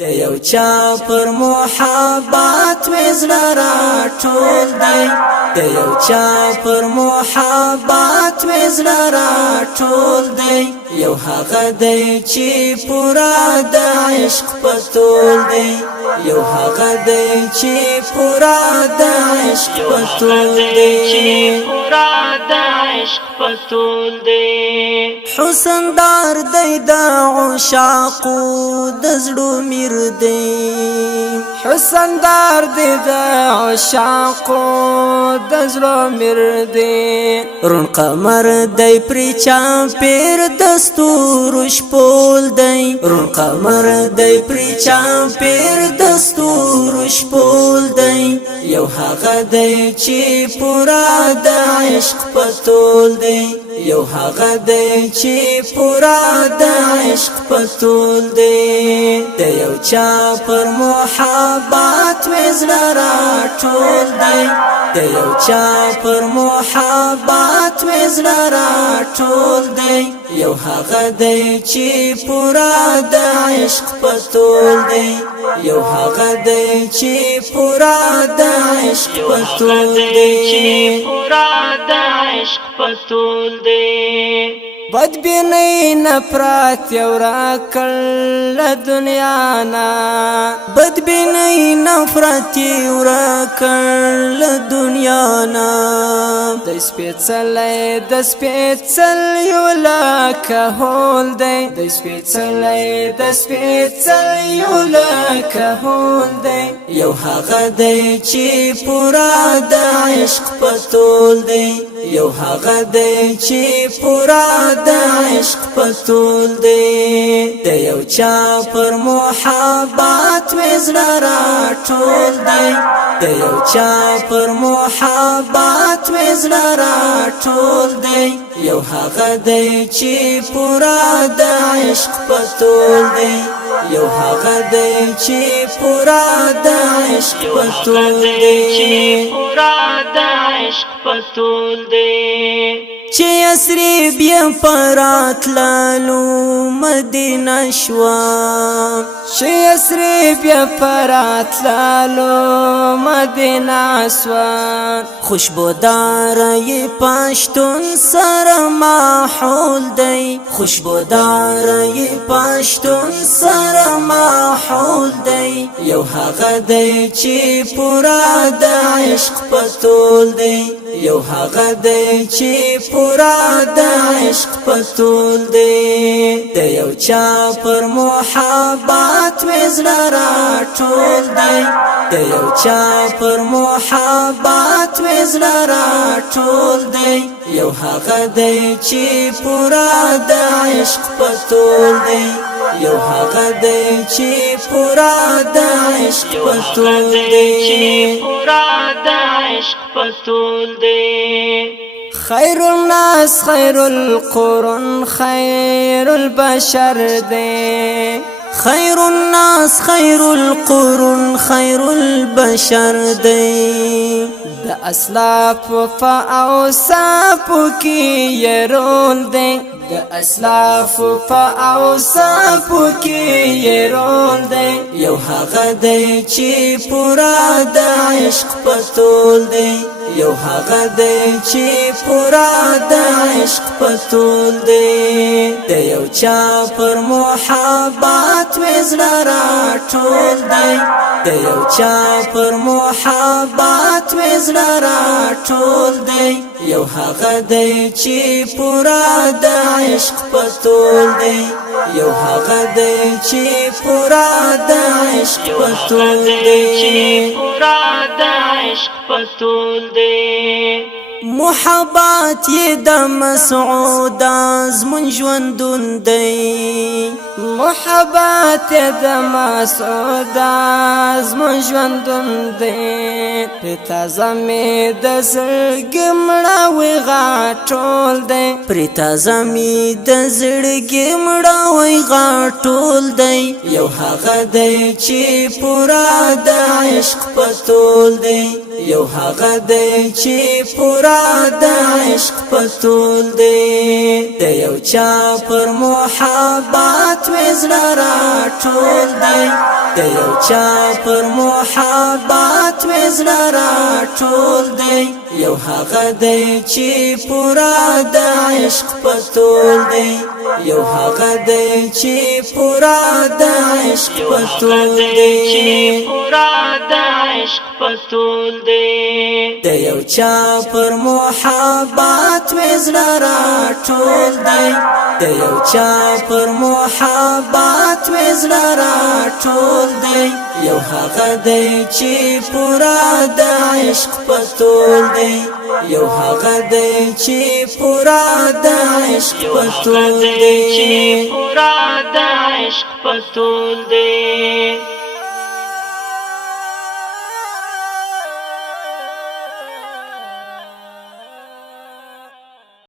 د یو چا پر محبت وزړه راټول دی د یو چا پر محبت وزړه راټول دی یو هغه دی چې پورا د عشق پتول دی یو هغه دی چې پورا د عشق پتول دی حسن دار دی د عشاقو د زړو میر دی حسن دار دی د عشاقو د زړو میر دی رون قمر دی پری چاپیر دستور شپول دی رون قمر دی پری چاپیر دستور شپول دی یو هغه دی چې پورا د عشق پتول دی یو هغه دی چې پورا د عشق پتول دی د یو چا پر محبت وزړه راټول دی د یو چا پر محبت وزړه راټول دی یو هغه دی چې پورا د عشق پتول دی یو هغه دی چې پورا د عشق پتول دی بدبینی نفرت یو راکړل دنیا نا بدبینی نفرت یو راکړل دنیا نا د سپېڅلیو لکه هول دی د سپېڅلیو لکه هول دی یو هغه دی چې پورا د عشق پتول دی یو هغه دی چې پورا د عشق پتول دی د یو چا پر محبت وزړه راټول دی د یو چا پر محبت وزړه راټول دی یو هغه دی چې پورا د عشق پتول دی یو هغه دی چې پورا د عشق پتول دی چې اسری بیا پرات لالو مدینه شوا چې اسری بیا پرات لالو مدینه شوا خوشبودار یې پښتون سره ماحول دی خوشبودار یې پښتون سره ماحول دی یو هغه دی چې پورا د عشق پتول دی یو هغه دی چې پورا د عشق پتول دی د یو چا پر محبت وزړه راټول دی د یو چا پر محبت وزړه راټول دی یو هغه دی چې پورا د عشق پتول دی یو هغه دی چې پورا د عشق پتول دی خیر الناس خیر القرون خیر البشر دی خیر الناس خیر القرون خیر البشر دی د اسلاف په اوصافو کې یې رول دی د اسلاف په اوصافو کې یې رول دی یو هغه دی چې پورا د عشق پتول دی یو هغه دی چې پورا د عشق پتول دی د یو چا پر محبت وزړه راټول دی د یو چا پر محبت وزړه راټول دی یو هغه دی چې پورا د عشق پتول دی یو هغه دی چې پورا د عشق پتول دی محبت یې د مسعود زمون ژوندون دی محبت یې د مسعود زمون ژوندون دی په تازه مې د زړګي مړاوی غاټول دی پر تازه مې د زړګي مړاوی غاټول دی یو هغه دی چې پورا د عشق پتول دی یو هغه دی چې پورا د عشق پتول دی د یو چا پر محبت مې زړه راټول دی د یو چا پر محبت مې زړه راټول دی یو هغه دی چې پورا د عشق په تول دی یو هغه دی چې پورا د عشق په تول دی د یو چا پر محبت مې زړه راټول دی د یو چا پر محبت مې زړه راټول دی یو هغه دی چې پورا د عشق په تول دی یو هغه دی چې پورا د عشق په تول دی